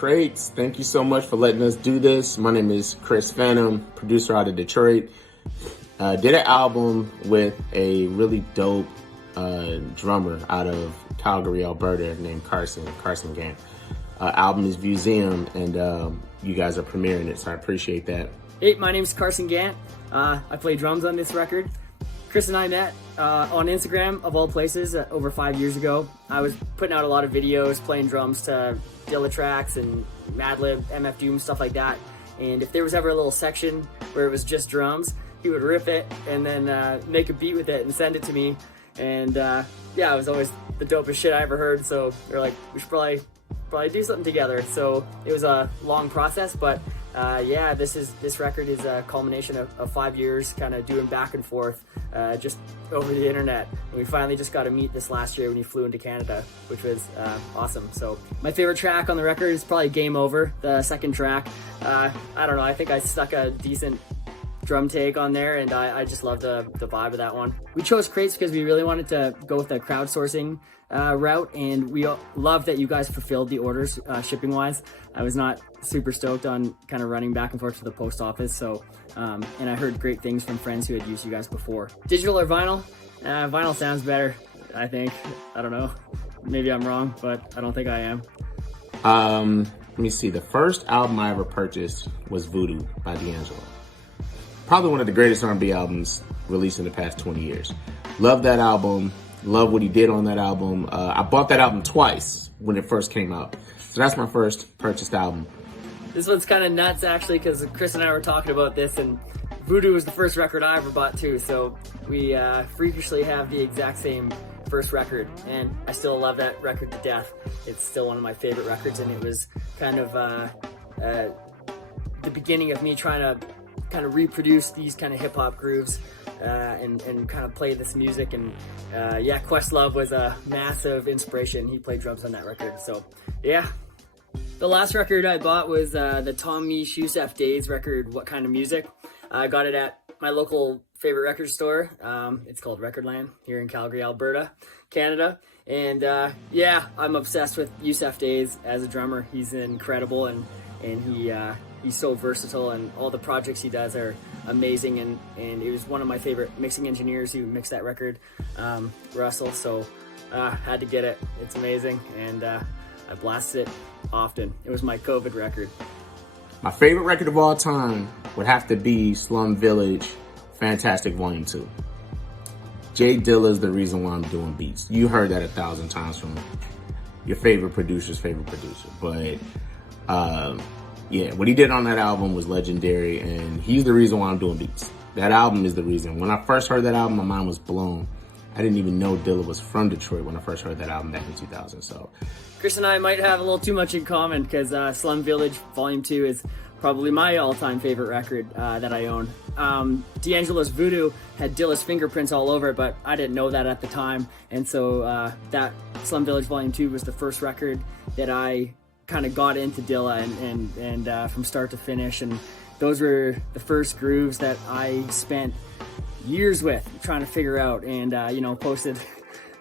Qrates, thank you so much for letting us do this. My name is Crisfantom, producer out of Detroit. Did an album with a really dope drummer out of Calgary, Alberta, named Carson Gant. Album is Museum, and you guys are premiering it, so I appreciate that. Hey, my name's Carson Gant. I play drums on this record. Chris and I met on Instagram, of all places, over 5 years ago. I was putting out a lot of videos, playing drums to Dilla tracks and Madlib, MF Doom, stuff like that. And if there was ever a little section where it was just drums, he would rip it and then make a beat with it and send it to me. And yeah, it was always the dopest shit I ever heard. So we were like, we should probably do something together. So it was a long process, but yeah, this record is a culmination of 5 years kind of doing back and forth just over the internet. And we finally just got to meet this last year when he flew into Canada, which was awesome. So my favorite track on the record is probably Game Over, the second track. I don't know, I think I stuck a decent drum take on there, and I just love the vibe of that one. We chose Qrates because we really wanted to go with the crowdsourcing route, and we love that you guys fulfilled the orders shipping wise. I was not super stoked on kind of running back and forth to the post office, so and I heard great things from friends who had used you guys before. Digital or vinyl? Vinyl sounds better, I think. I don't know, maybe I'm wrong, but I don't think I am. Let me see, the first album I ever purchased was Voodoo by D'Angelo. Probably one of the greatest R&B albums released in the past 20 years. Love that album. Love what he did on that album. I bought that album twice when it first came out. So that's my first purchased album. This one's kind of nuts, actually, because Chris and I were talking about this, and Voodoo was the first record I ever bought too. So we freakishly have the exact same first record, and I still love that record to death. It's still one of my favorite records, and it was kind of the beginning of me trying to kind of reproduce these kind of hip-hop grooves and kind of play this music. And yeah, Questlove was a massive inspiration. He played drums on that record, so yeah. The last record I bought was the Tom Misch Yusef Days record, What Kind of Music. I got it at my local favorite record store. It's called Recordland here in Calgary, Alberta, Canada. And yeah, I'm obsessed with Yusef Days as a drummer. He's incredible, and he's so versatile, and all the projects he does are amazing. And it was one of my favorite mixing engineers who mixed that record, Russell. So had to get it. It's amazing, and I blasted it often. It was my COVID record. My favorite record of all time would have to be Slum Village Fantastic Volume 2. Jay Dilla is the reason why I'm doing beats. You heard that 1,000 times from your favorite producer's favorite producer. But yeah, what he did on that album was legendary, and he's the reason why I'm doing beats. That album is the reason. When I first heard that album, my mind was blown. I didn't even know Dilla was from Detroit when I first heard that album back in 2000. So Chris and I might have a little too much in common, because Slum Village Volume 2 is probably my all-time favorite record that I own. D'Angelo's Voodoo had Dilla's fingerprints all over it, but I didn't know that at the time. And so that Slum Village Volume 2 was the first record that I kind of got into Dilla and from start to finish. And those were the first grooves that I spent years with trying to figure out, and you know, posted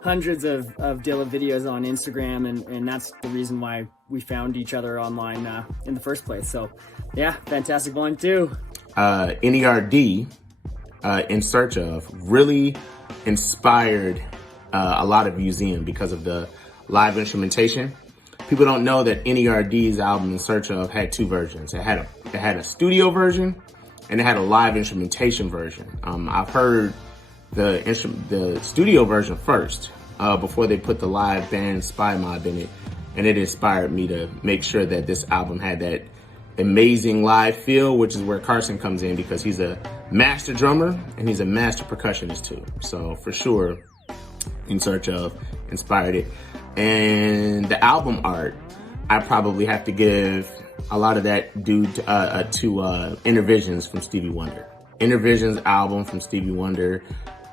hundreds of Dilla videos on Instagram, and that's the reason why we found each other online in the first place. So yeah, Fantastic Volume 2. NERD, In Search Of, really inspired a lot of Museum because of the live instrumentation. People don't know that NERD's album In Search Of had two versions. It had a studio version, and it had a live instrumentation version. I've heard the studio version first before they put the live band Spy Mob in it, and it inspired me to make sure that this album had that amazing live feel, which is where Carson comes in, because he's a master drummer and he's a master percussionist too. So for sure, In Search Of inspired it. And the album art, I probably have to give a lot of that due to Intervisions from Stevie Wonder. Intervisions album from Stevie Wonder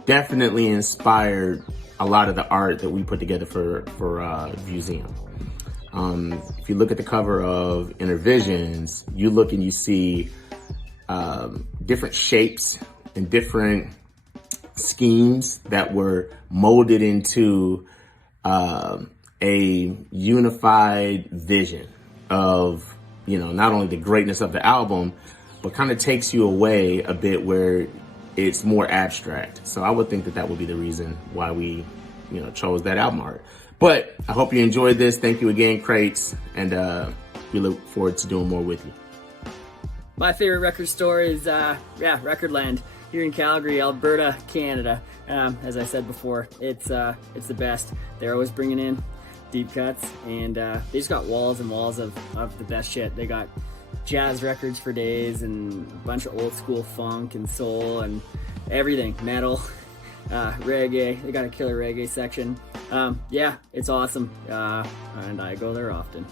definitely inspired a lot of the art that we put together for Museum. If you look at the cover of Intervisions, you look and you see different shapes and different schemes that were molded into a unified vision. of, you know, not only the greatness of the album, but kind of takes you away a bit where it's more abstract. So I would think that that would be the reason why we, you know, chose that album art. But I hope you enjoyed this. Thank you again, Qrates, and we look forward to doing more with you. My favorite record store is, Recordland here in Calgary, Alberta, Canada. As I said before, it's the best. They're always bringing in deep cuts, and they just got walls and walls of the best shit. They got jazz records for days and a bunch of old school funk and soul and everything, metal, reggae. They got a killer reggae section. Yeah, it's awesome, and I go there often.